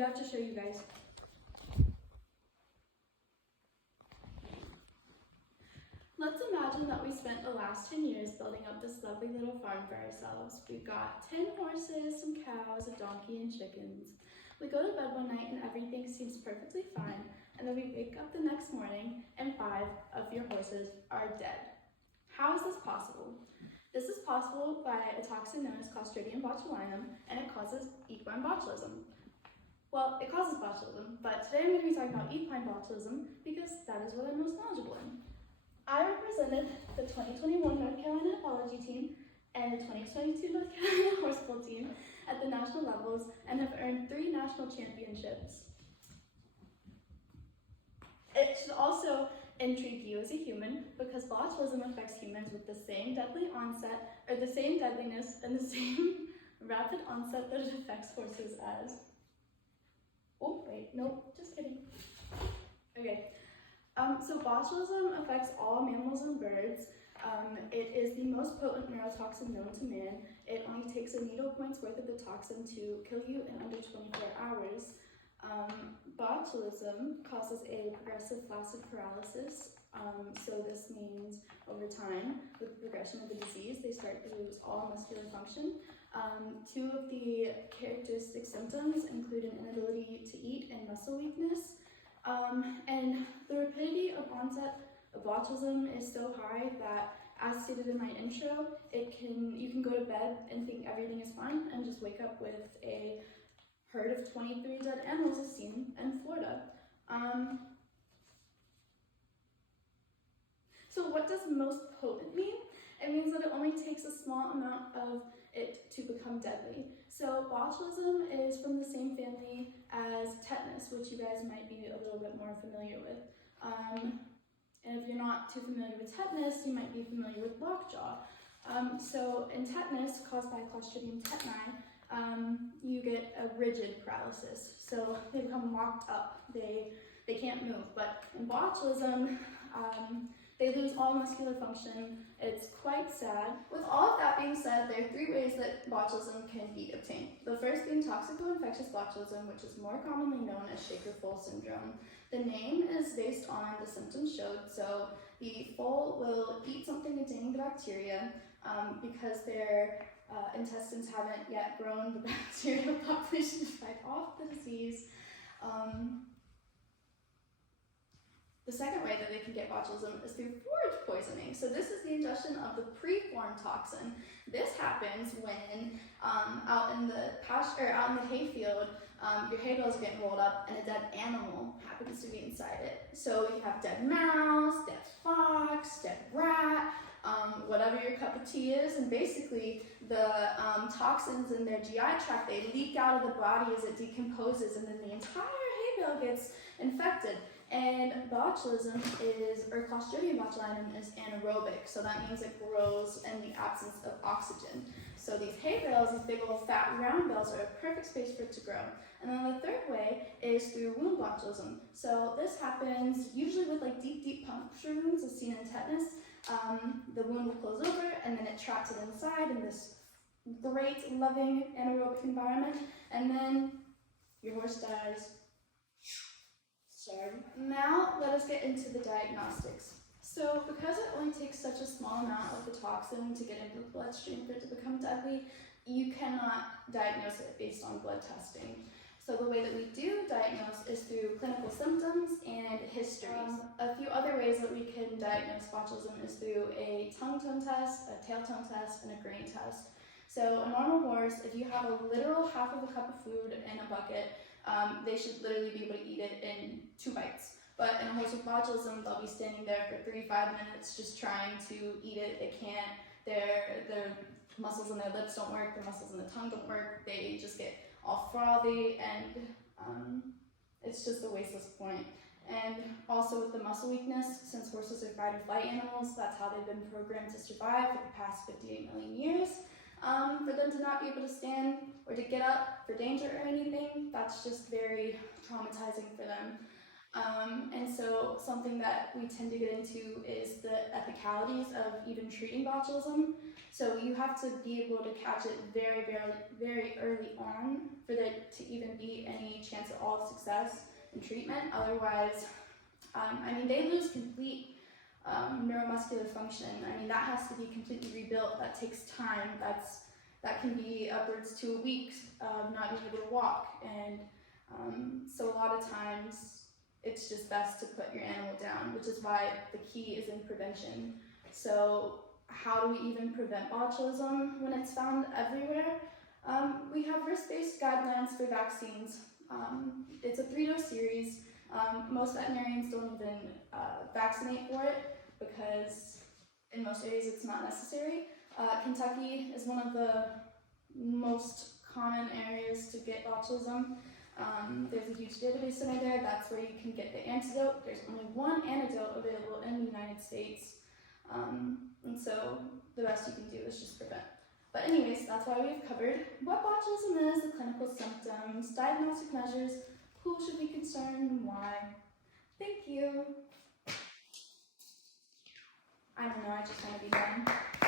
do have to show you guys. Let's imagine that we spent the last 10 years building up this lovely little farm for ourselves. We've got 10 horses, some cows, a donkey, and chickens. We go to bed one night and everything seems perfectly fine, and then we wake up the next morning and 5 of your horses are dead. How is this possible? This is possible by a toxin known as Clostridium botulinum, and it causes equine botulism. Well, it causes botulism, but today I'm going to be talking about equine botulism because that is what I'm most knowledgeable in. I represented the 2021 North Carolina Apology team and the 2022 North Carolina Horseful team at the national levels and have earned 3 national championships. It should also intrigue you as a human because botulism affects humans with the same deadly onset, or the same deadliness and the same rapid onset that it affects horses as. Oh, wait, nope, just kidding. Okay. So botulism affects all mammals and birds. It is the most potent neurotoxin known to man. It only takes a needlepoint's worth of the toxin to kill you in under 24 hours. Botulism causes a progressive flaccid paralysis. So this means over time, with the progression of the disease, they start to lose all muscular function. 2 of the characteristic symptoms include an inability to eat and muscle weakness. And the rapidity of onset of botulism is so high that, as stated in my intro, you can go to bed and think everything is fine and just wake up with a herd of 23 dead animals as seen in Florida. So what does most potent mean? It means that it only takes a small amount of it to become deadly. So botulism is from the same family as tetanus, which you guys might be a little bit more familiar with. And if you're not too familiar with tetanus, you might be familiar with lockjaw. So in tetanus, caused by Clostridium tetani, you get a rigid paralysis. So they become locked up. They can't move. But in botulism, they lose all muscular function. It's quite sad. With all of that being said, there are 3 ways that botulism can be obtained. The first being toxico-infectious botulism, which is more commonly known as Shaker-Foal syndrome. The name is based on the symptoms showed. So the foal will eat something containing the bacteria because their intestines haven't yet grown the bacterial population to fight off the disease. The second way that they can get botulism is through forage poisoning. So this is the ingestion of the preformed toxin. This happens when out in the hayfield, your hay bales are getting rolled up and a dead animal happens to be inside it. So you have dead mouse, dead fox, dead rat, whatever your cup of tea is, and basically the toxins in their GI tract, they leak out of the body as it decomposes, and then the entire hay bale gets infected. And botulism or Clostridium botulinum is anaerobic, so that means it grows in the absence of oxygen. So these hay bales, these big old fat round bales, are a perfect space for it to grow. And then the third way is through wound botulism. So this happens usually with like deep puncture wounds as seen in tetanus. The wound will close over and then it traps it inside in this great, loving, anaerobic environment, and then your horse dies. Sorry. Now let us get into the diagnostics. So because it only takes such a small amount of the toxin to get into the bloodstream for it to become deadly, you cannot diagnose it based on blood testing. So the way that we do diagnose is through clinical symptoms and histories. A few other ways that we can diagnose botulism is through a tongue tone test, a tail tone test, and a grain test. So a normal horse, if you have a literal half of a cup of food in a bucket, they should literally be able to eat it in 2 bites. But in a horse with botulism, they'll be standing there for 3-5 minutes just trying to eat it. They can't, their muscles in their lips don't work, their muscles in the tongue don't work, they just get all frothy, and it's just a wasteless point. And also with the muscle weakness, since horses are fight or flight animals, that's how they've been programmed to survive for the past 58 million years. For them to not be able to stand or to get up for danger or anything, that's just very traumatizing for them. And so something that we tend to get into is the ethicalities of even treating botulism. So you have to be able to catch it very, very, very early on for there to even be any chance at all of success in treatment. Otherwise, they lose complete neuromuscular function. That has to be completely rebuilt. That takes time. That can be upwards to a week of not being able to walk. And so a lot of times, it's just best to put your animal down, which is why the key is in prevention. So how do we even prevent botulism when it's found everywhere? We have risk-based guidelines for vaccines. It's a 3-dose series. Most veterinarians don't even vaccinate for it because in most areas it's not necessary. Kentucky is one of the most common areas to get botulism. There's a huge database center there. That's where you can get the antidote. There's only one antidote available in the United States. And so the rest you can do is just prevent. But anyways, that's why we've covered what botulism is, the clinical symptoms, diagnostic measures, who should be concerned, and why. Thank you. I don't know, I just want to be done.